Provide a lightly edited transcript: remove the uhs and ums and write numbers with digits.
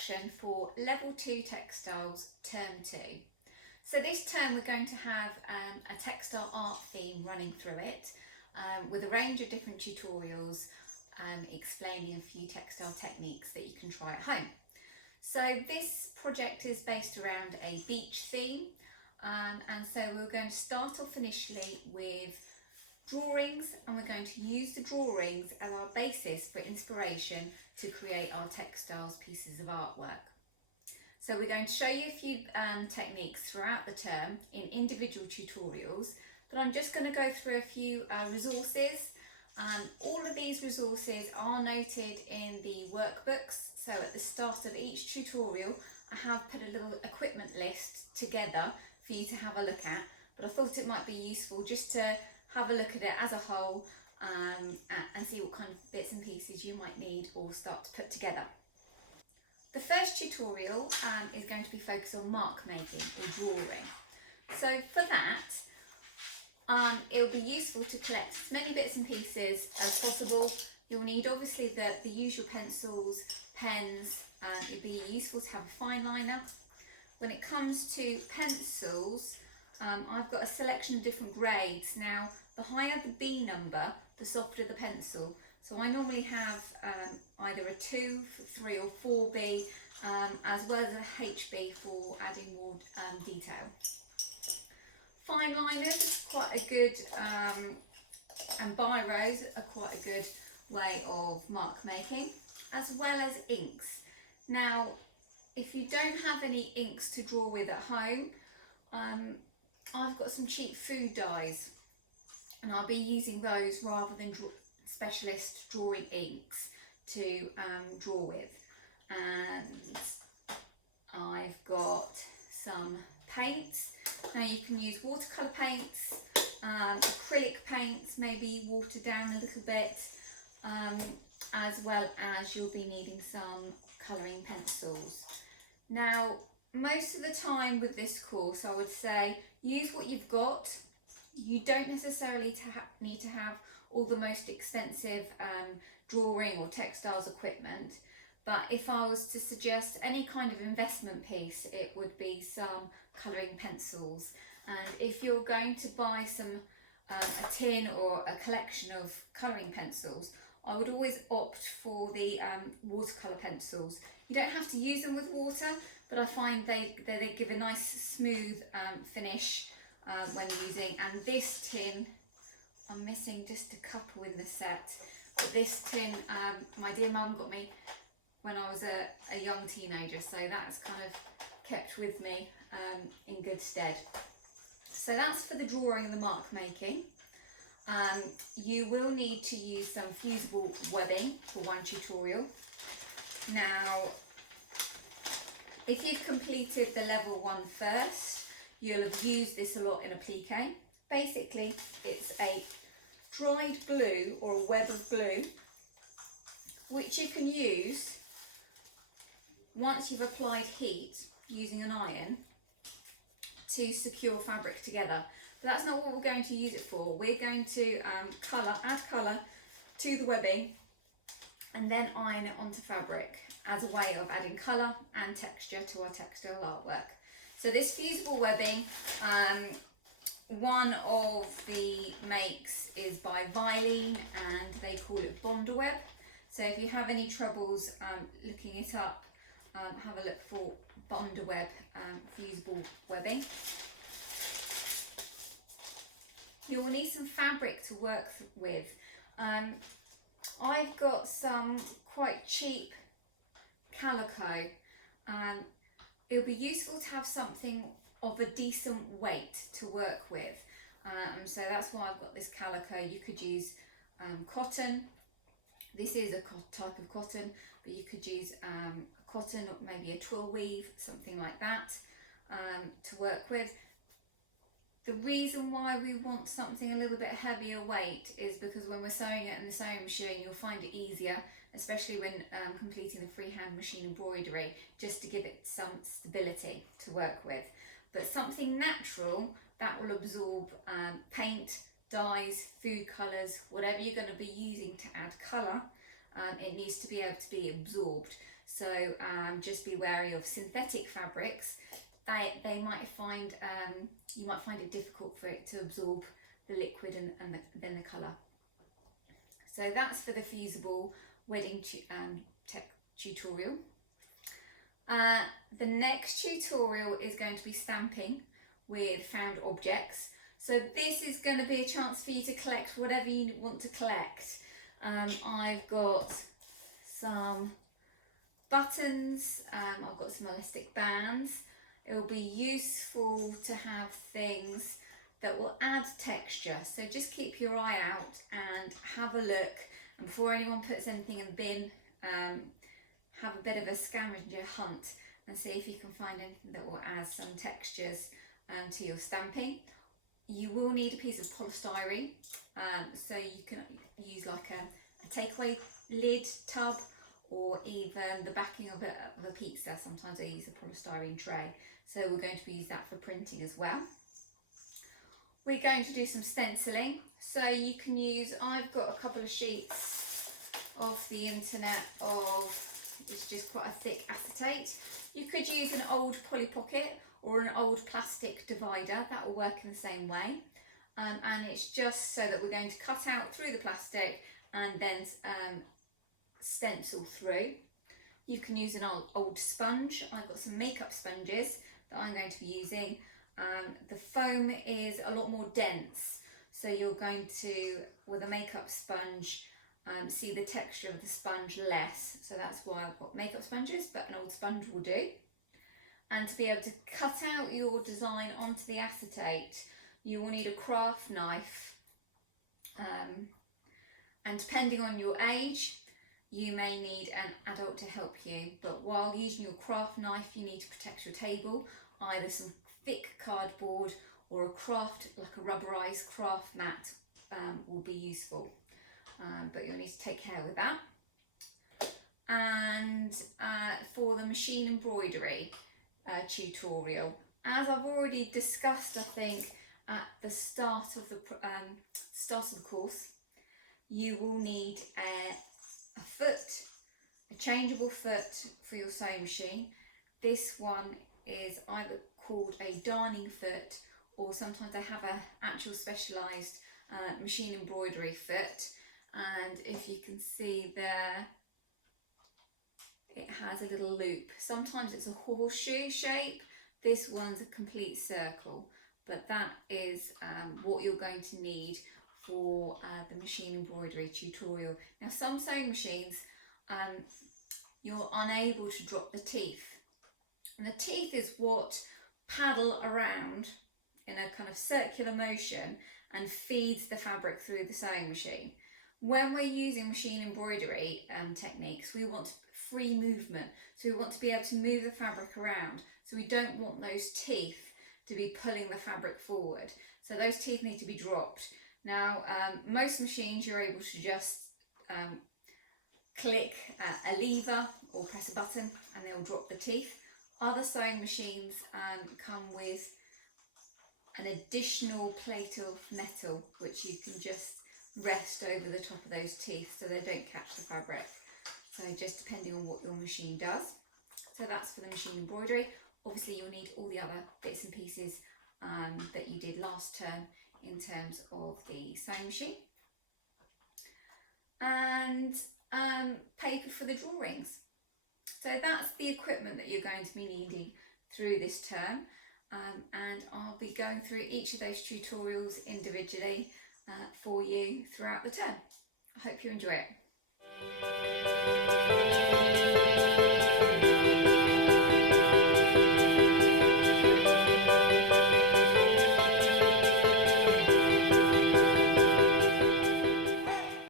introduction for Level 2 Textiles Term 2. So this term we're going to have a textile art theme running through it with a range of different tutorials explaining a few textile techniques that you can try at home. So this project is based around a beach theme, and so we're going to start off initially with drawings, and we're going to use the drawings as our basis for inspiration to create our textiles pieces of artwork. So we're going to show you a few techniques throughout the term in individual tutorials, but I'm just going to go through a few resources. All of these resources are noted in the workbooks, so at the start of each tutorial I have put a little equipment list together for you to have a look at, but I thought it might be useful just to have a look at it as a whole and see what kind of bits and pieces you might need or start to put together. The first tutorial is going to be focused on mark making or drawing. So for that, it will be useful to collect as many bits and pieces as possible. You'll need obviously the usual pencils, pens, it'll be useful to have a fine liner. When it comes to pencils, I've got a selection of different grades. Now, the higher the B number, the softer the pencil. So I normally have either a 2, 3 or 4B, as well as a HB for adding more detail. Fine liners are quite a good, and biros are quite a good way of mark making, as well as inks. Now, if you don't have any inks to draw with at home, I've got some cheap food dyes, and I'll be using those rather than specialist drawing inks to draw with. And I've got some paints. Now you can use watercolour paints, acrylic paints, maybe watered down a little bit, as well as you'll be needing some colouring pencils. Now, most of the time with this course, I would say use what you've got. You don't necessarily need to have all the most expensive drawing or textiles equipment, but if I was to suggest any kind of investment piece, it would be some colouring pencils. And if you're going to buy a tin or a collection of colouring pencils, I would always opt for the watercolour pencils. You don't have to use them with water, but I find they give a nice smooth finish when using. And this tin, I'm missing just a couple in the set, but this tin my dear mum got me when I was a young teenager, so that's kind of kept with me in good stead. So that's for the drawing and the mark making. You will need to use some fusible webbing for one tutorial. Now, if you've completed the level 1 first, you'll have used this a lot in applique. Basically, it's a dried glue or a web of glue, which you can use once you've applied heat using an iron to secure fabric together. But that's not what we're going to use it for. We're going to add colour to the webbing and then iron it onto fabric as a way of adding colour and texture to our textile artwork. So this fusible webbing, one of the makes is by Vilene and they call it Bondaweb. So if you have any troubles looking it up, have a look for Bondaweb fusible webbing. You'll need some fabric to work with. I've got some quite cheap calico. It'll be useful to have something of a decent weight to work with. So that's why I've got this calico. You could use cotton. This is a type of cotton, but you could use cotton or maybe a twill weave, something like that, to work with. The reason why we want something a little bit heavier weight is because when we're sewing it in the sewing machine, you'll find it easier, especially when completing the freehand machine embroidery, just to give it some stability to work with. But something natural that will absorb paint, dyes, food colours, whatever you're going to be using to add colour, it needs to be able to be absorbed. So just be wary of synthetic fabrics. They might find, you might find it difficult for it to absorb the liquid and then the colour. So that's for the Fusible Webbing tutorial. The next tutorial is going to be stamping with found objects. So this is going to be a chance for you to collect whatever you want to collect. I've got some buttons, I've got some elastic bands. It will be useful to have things that will add texture. So just keep your eye out and have a look. And before anyone puts anything in the bin, have a bit of a scavenger hunt and see if you can find anything that will add some textures to your stamping. You will need a piece of polystyrene, so you can use like a takeaway lid tub, or even the backing of a pizza. Sometimes I use a polystyrene tray, so we're going to use that for printing as well. We're going to do some stenciling, so you can use, I've got a couple of sheets off the internet of, it's just quite a thick acetate. You could use an old Polly Pocket or an old plastic divider, that will work in the same way. And it's just so that we're going to cut out through the plastic and then stencil through. You can use an old sponge. I've got some makeup sponges that I'm going to be using. The foam is a lot more dense, so you're going to, with a makeup sponge, see the texture of the sponge less. So that's why I've got makeup sponges, but an old sponge will do. And to be able to cut out your design onto the acetate, you will need a craft knife. And depending on your age, you may need an adult to help you. But while using your craft knife, you need to protect your table. Either some thick cardboard or a craft, like a rubberized craft mat, will be useful. But you'll need to take care with that. And for the machine embroidery tutorial, as I've already discussed, I think at the start of the course, you will need a foot, a changeable foot for your sewing machine. This one is either called a darning foot, or sometimes they have an actual specialised machine embroidery foot. And if you can see there, it has a little loop. Sometimes it's a horseshoe shape. This one's a complete circle, but that is what you're going to need for the machine embroidery tutorial. Now, some sewing machines, you're unable to drop the teeth. And the teeth is what paddle around in a kind of circular motion and feeds the fabric through the sewing machine. When we're using machine embroidery techniques, we want free movement. So we want to be able to move the fabric around. So we don't want those teeth to be pulling the fabric forward. So those teeth need to be dropped. Now, most machines you're able to just click a lever or press a button and they'll drop the teeth. Other sewing machines come with an additional plate of metal which you can just rest over the top of those teeth so they don't catch the fabric. So just depending on what your machine does. So that's for the machine embroidery. Obviously you'll need all the other bits and pieces that you did last term in terms of the sewing machine. And paper for the drawings. So that's the equipment that you're going to be needing through this term. And I'll be going through each of those tutorials individually for you throughout the term. I hope you enjoy it.